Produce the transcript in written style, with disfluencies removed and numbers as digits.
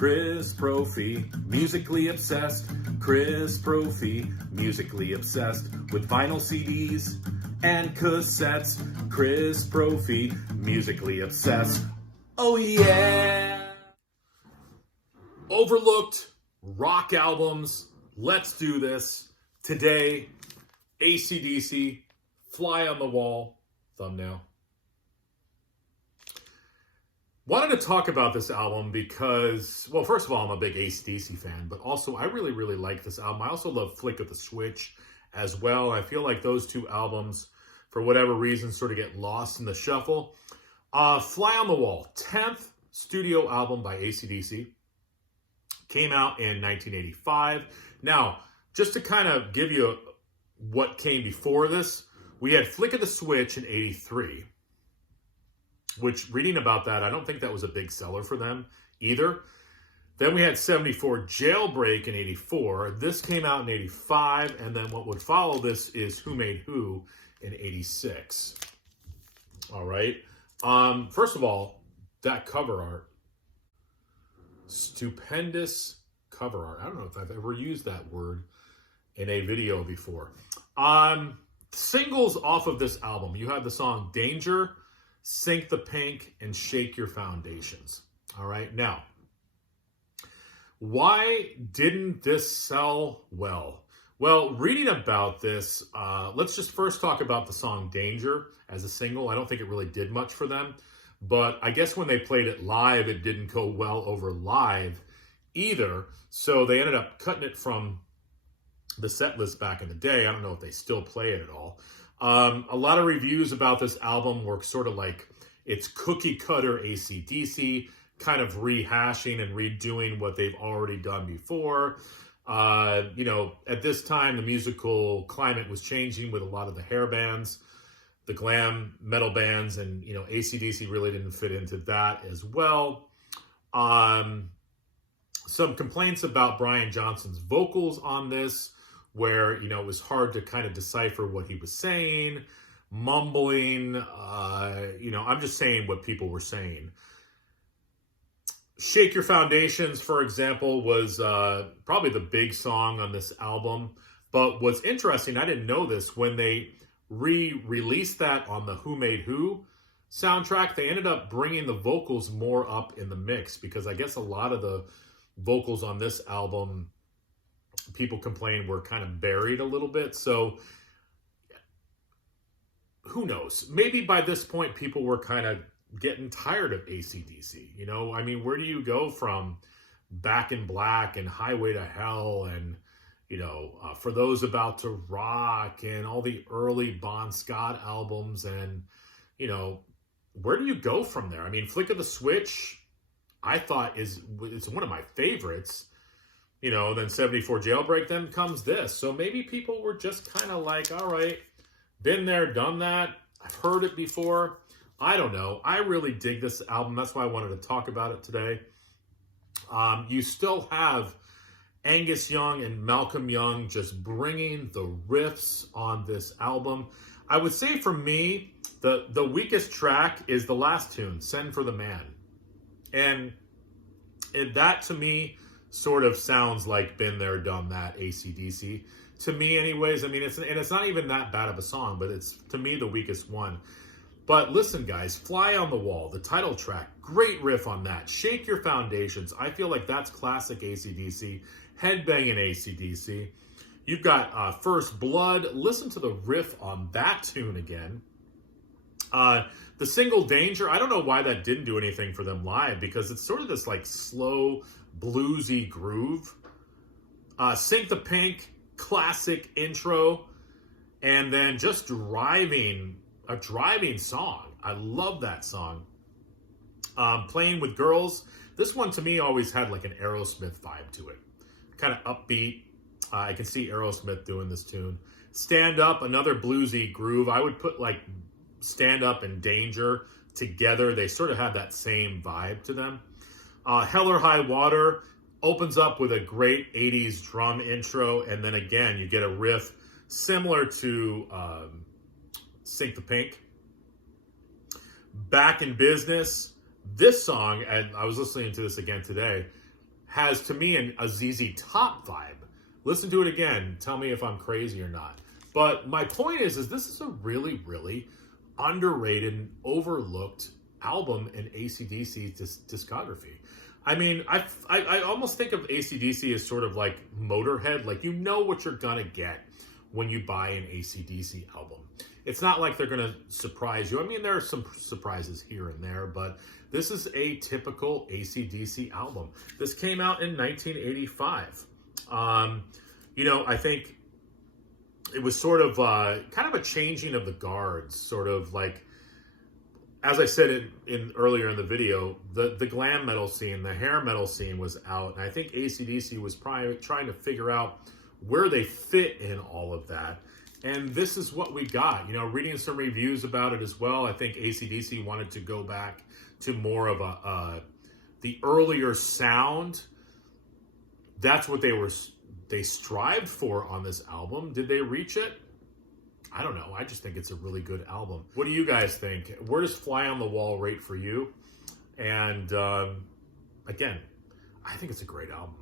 Chris Brophy, musically obsessed. Chris Brophy, musically obsessed with vinyl CDs and cassettes. Chris Brophy, musically obsessed. Oh yeah! Overlooked rock albums. Let's do this. Today, AC/DC, Fly on the Wall, thumbnail. Wanted to talk about this album because, well, first of all, I'm a big AC/DC fan, but also I really, really like this album. I also love Flick of the Switch as well. I feel like those two albums, for whatever reason, sort of get lost in the shuffle. Fly on the Wall, 10th studio album by AC/DC. Came out in 1985. Now, just to kind of give you what came before this, we had Flick of the Switch in 83. Which, reading about that, I don't think that was a big seller for them either. Then we had 74 Jailbreak in 84. This came out in 85. And then what would follow this is Who Made Who in 86. All right. First of all, that cover art. Stupendous cover art. I don't know if I've ever used that word in a video before. Singles off of this album. You have the song Danger, Sink the Pink, and Shake Your Foundations. All right. Now, why didn't this sell well? Well, reading about this, let's just first talk about the song Danger as a single. I don't think it really did much for them. But I guess when they played it live, it didn't go well over live either. So they ended up cutting it from the set list back in the day. I don't know if they still play it at all. A lot of reviews about this album were sort of like it's cookie cutter AC/DC, kind of rehashing and redoing what they've already done before. At this time, the musical climate was changing with a lot of the hair bands, the glam metal bands, and, AC/DC really didn't fit into that as well. Some complaints about Brian Johnson's vocals on this, where, it was hard to kind of decipher what he was saying, mumbling, I'm just saying what people were saying. Shake Your Foundations, for example, was probably the big song on this album. But what's interesting, I didn't know this, when they re-released that on the Who Made Who soundtrack, they ended up bringing the vocals more up in the mix, because I guess a lot of the vocals on this album, people complain, were kind of buried a little bit. So who knows? Maybe by this point, people were kind of getting tired of AC/DC. Where do you go from Back in Black and Highway to Hell and, For Those About to Rock and all the early Bon Scott albums? And, where do you go from there? Flick of the Switch, I thought it's one of my favorites. Then 74 Jailbreak, then comes this. So maybe people were just kind of like, all right, been there, done that. I've heard it before. I don't know. I really dig this album. That's why I wanted to talk about it today. You still have Angus Young and Malcolm Young just bringing the riffs on this album. I would say for me, the weakest track is the last tune, Send for the Man. And that to me sort of sounds like Been There, Done That, AC/DC. To me anyways, it's not even that bad of a song, but it's, to me, the weakest one. But listen, guys, Fly on the Wall, the title track, great riff on that. Shake Your Foundations. I feel like that's classic AC/DC. Headbanging AC/DC. You've got First Blood. Listen to the riff on that tune again. The single Danger, I don't know why that didn't do anything for them live, because it's sort of this like slow, bluesy groove. Sink the Pink, classic intro. And then just a driving song. I love that song. Playing with Girls. This one to me always had like an Aerosmith vibe to it. Kind of upbeat. I can see Aerosmith doing this tune. Stand Up, another bluesy groove. I would put like Stand Up and Danger together. They sort of have that same vibe to them. Hell or High Water opens up with a great 80s drum intro. And then again, you get a riff similar to Sink the Pink. Back in Business. This song, and I was listening to this again today, has to me a ZZ Top vibe. Listen to it again. Tell me if I'm crazy or not. But my point is this is a really, really underrated and overlooked album in AC/DC's discography. I mean, I almost think of AC/DC as sort of like Motorhead. Like, you know what you're going to get when you buy an AC/DC album. It's not like they're going to surprise you. I mean, there are some surprises here and there, but this is a typical AC/DC album. This came out in 1985. You know, I think it was sort of kind of a changing of the guards, sort of like, as I said in earlier in the video, the glam metal scene, the hair metal scene was out, and I think AC/DC was probably trying to figure out where they fit in all of that. And this is what we got. You know, reading some reviews about it as well, I think AC/DC wanted to go back to more of the earlier sound. That's what they strived for on this album. Did they reach it? I don't know. I just think it's a really good album. What do you guys think? Where does Fly on the Wall rate for you? And again, I think it's a great album.